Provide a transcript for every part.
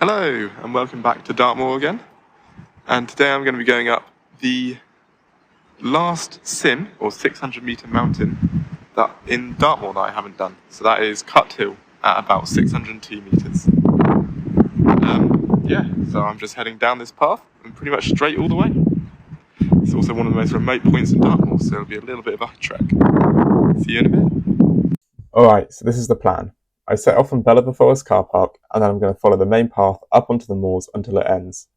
Hello and welcome back to Dartmoor again, and today I'm going to be going up the last Simm or 600 metre mountain that in Dartmoor that I haven't done. So that is Cut Hill at about 602 metres. So I'm just heading down this path and pretty much straight all the way. It's also one of the most remote points in Dartmoor, so it'll be a little bit of a trek. See you in a bit. Alright, so this is the plan. I set off from Bellover Forest car park, and then I'm going to follow the main path up onto the moors until it ends,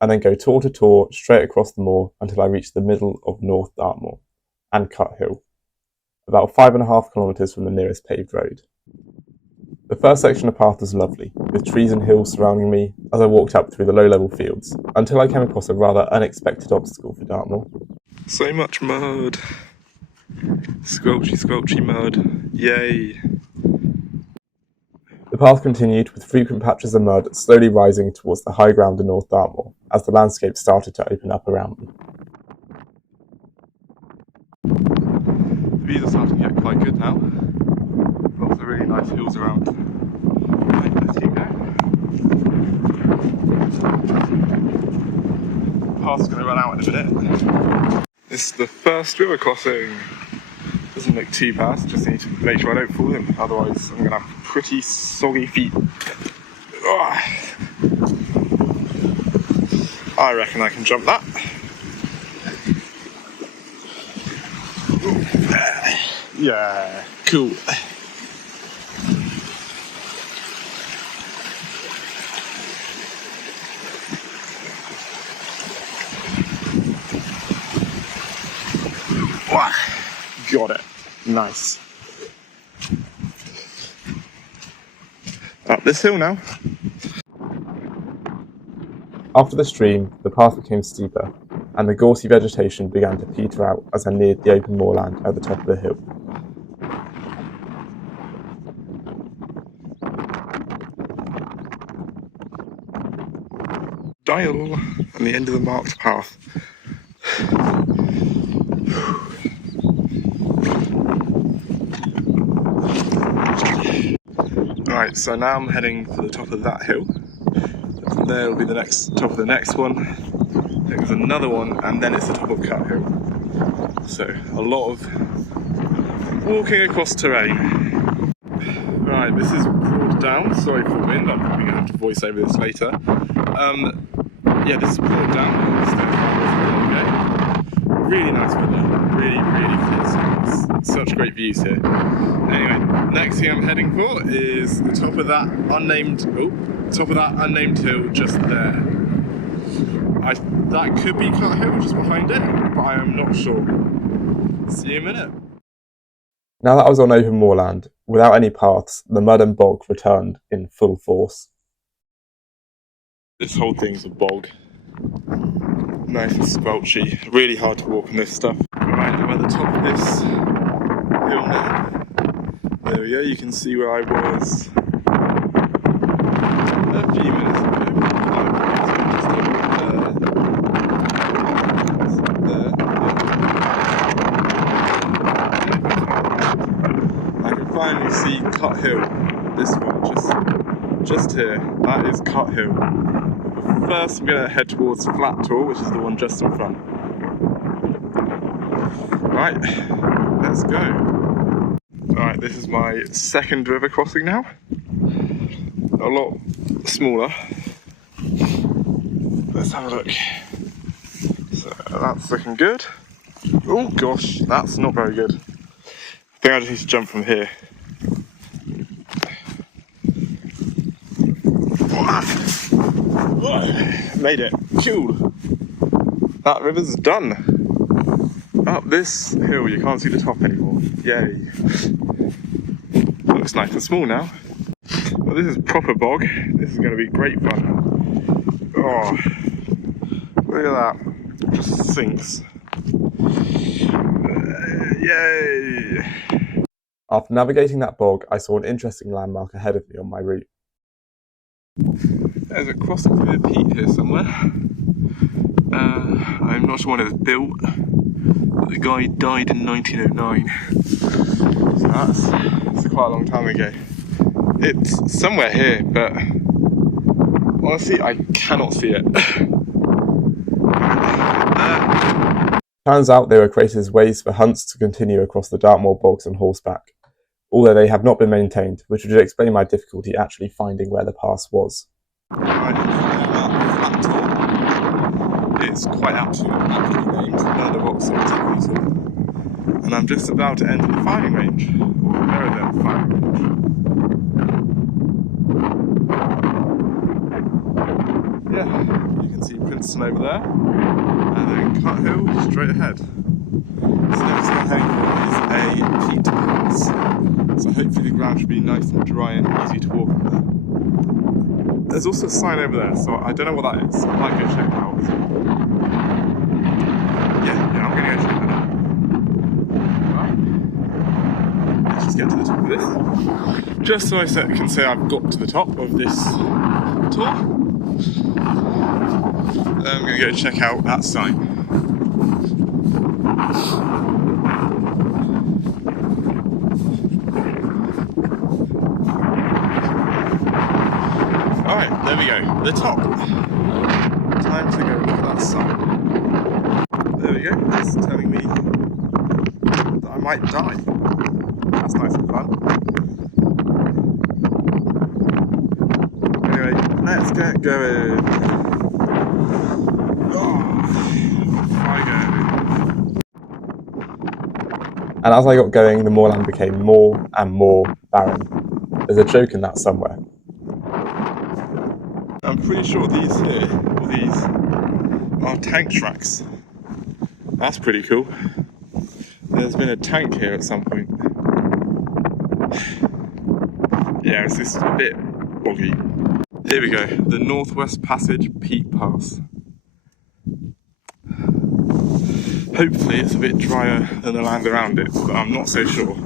and then go tour to tour straight across the moor until I reach the middle of North Dartmoor and Cut Hill, about 5.5 kilometres from the nearest paved road. The first section of path was lovely, with trees and hills surrounding me as I walked up through the low-level fields, until I came across a rather unexpected obstacle for Dartmoor. So much mud. Squelchy, squelchy mud. Yay. The path continued, with frequent patches of mud slowly rising towards the high ground in North Dartmoor as the landscape started to open up around me. The views are starting to get quite good now. Lots of really nice hills around. Right, let's keep going. The path's going to run out in a minute. This is the first river crossing. Doesn't look too bad, just need to make sure I don't fall in, otherwise I'm going to have pretty soggy feet. I reckon I can jump that. Yeah, cool. Got it. Nice. Up this hill now. After the stream, the path became steeper, and the gauzy vegetation began to peter out as I neared the open moorland at the top of the hill. Dial and the end of the marked path. Right, so now I'm heading for the top of that hill. From there will be the top of the next one. There's another one, and then it's the top of Cut Hill. So a lot of walking across terrain. Right, this is brought down. Sorry for the wind. I'm probably going to have to voice over this later. This is brought down. Really nice weather. Really clear skies. Such great views here. Anyway, next thing I'm heading for is the top of that unnamed hill just there. That could be Cut Hill just behind it, but I am not sure. See you in a minute. Now that I was on open moorland, without any paths, the mud and bog returned in full force. This whole thing's a bog. Nice and squelchy. Really hard to walk on this stuff. Right, I'm at the top of this hill now. There we go, you can see where I was a few minutes ago. I can finally see Cut Hill. This one, just here. That is Cut Hill. But first I'm going to head towards Flat Tor, which is the one just in front. Right, let's go. Alright, this is my second river crossing now. A lot smaller. Let's have a look. So that's looking good. Oh gosh, that's not very good. I think I just need to jump from here. Made it. Cool. That river's done. Up this hill, you can't see the top anymore. Yay. Looks nice and small now. Well, this is proper bog. This is going to be great fun. Oh, look at that. It just sinks. Yay. After navigating that bog, I saw an interesting landmark ahead of me on my route. There's a crossing through the peat here somewhere. I'm not sure when it was built. The guy died in 1909, so that's quite a long time ago. It's somewhere here, but Honestly, I cannot see it. Turns out they were created as ways for hunts to continue across the Dartmoor bogs on horseback, although they have not been maintained, which would explain my difficulty actually finding where the pass was. Right, it's quite aptly named, the rocks are particularly tall. And I'm just about to enter the firing range, or the Marilyn firing range. Yeah, you can see Princeton over there, and then Cut Hill straight ahead. So next thing I'm heading for is a peat pass. So hopefully the ground should be nice and dry and easy to walk on there. There's also a sign over there, so I don't know what that is. I might go check it out. Yeah, I'm gonna go check that out. Right. Let's just get to the top of this. Just so I can say I've got to the top of this tour. I'm gonna go check out that sign. Alright, there we go, the top. Time to go look at that sign. There we go, it's telling me that I might die. That's nice and fun. Anyway, let's get going. And as I got going, the moorland became more and more barren. There's a joke in that somewhere. I'm pretty sure these here, or these, are tank tracks. That's pretty cool. There's been a tank here at some point. Yeah, it's just a bit boggy. Here we go, the Northwest Passage Peat Pass. Hopefully it's a bit drier than the land around it, but I'm not so sure.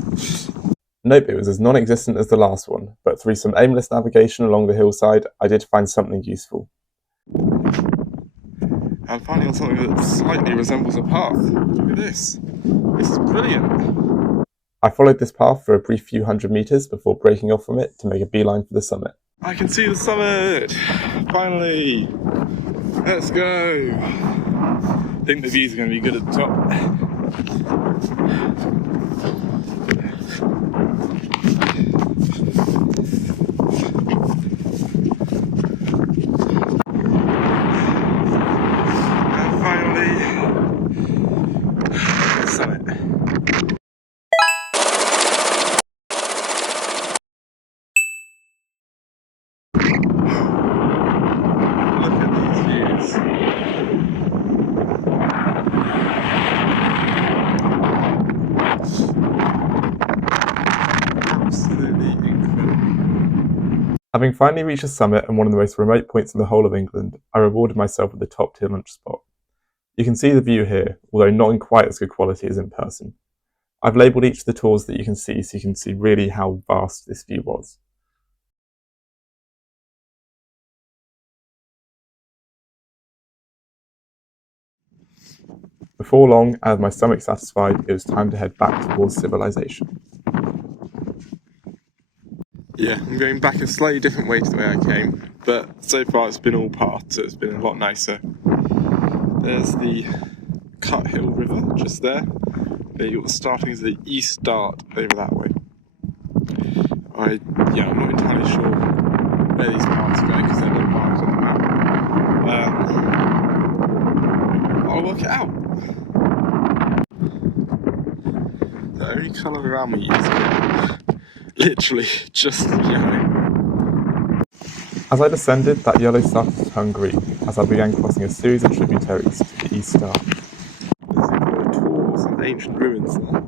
Nope, it was as non-existent as the last one, but through some aimless navigation along the hillside, I did find something useful. I'm finding on something that slightly resembles a path. Look at this. This is brilliant. I followed this path for a brief few hundred metres before breaking off from it to make a beeline for the summit. I can see the summit! Finally! Let's go! I think the views are going to be good at the top. And finally, the summit. Look at these views. Absolutely incredible. Having finally reached the summit and one of the most remote points in the whole of England, I rewarded myself with the top tier lunch spot. You can see the view here, although not in quite as good quality as in person. I've labelled each of the tours that you can see so you can see really how vast this view was. Before long, and with my stomach satisfied, it was time to head back towards civilization. Yeah, I'm going back a slightly different way to the way I came, but so far it's been all path, so it's been a lot nicer. There's the Cut Hill River just there. Then you've got the startings of the East Dart over that way. I'm not entirely sure where these paths go because they're not marked on the map. I'll work it out. The only colour around me is literally just yellow. As I descended, that yellow started to turn green as I began crossing a series of tributaries to the East Dart. There's a tour of some ancient ruins there.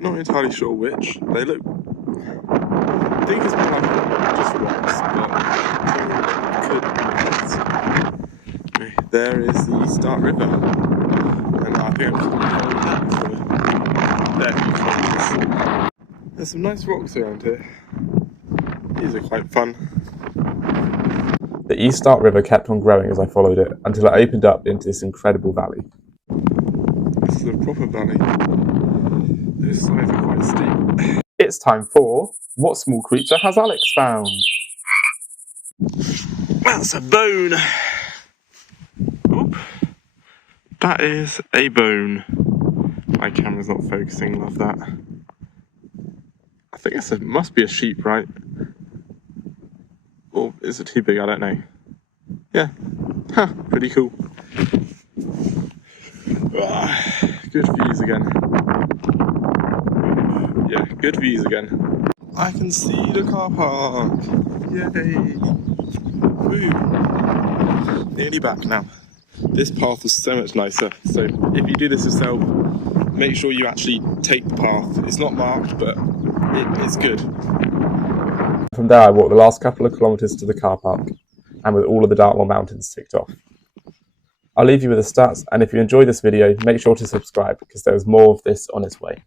Not entirely sure which. They look... I think it's more like just rocks, but could be. There is the East Dart River. And I think I'm going that for there for kilometres. There's some nice rocks around here. These are quite fun. The East Dart River kept on growing as I followed it until it opened up into this incredible valley. This is a proper valley. Those sides are quite steep. It's time for What Small Creature Has Alex Found? That's a bone. Oop. That is a bone. My camera's not focusing, love that. I think it must be a sheep, right? Or is it too big? I don't know. Yeah. Huh, pretty cool. Good views again. Yeah, good views again. I can see the car park. Yay. Woo. Nearly back now. This path was so much nicer. So if you do this yourself, make sure you actually take the path. It's not marked, but it's good. From there I walked the last couple of kilometres to the car park, and with all of the Dartmoor mountains ticked off. I'll leave you with the stats, and if you enjoyed this video, make sure to subscribe because there is more of this on its way.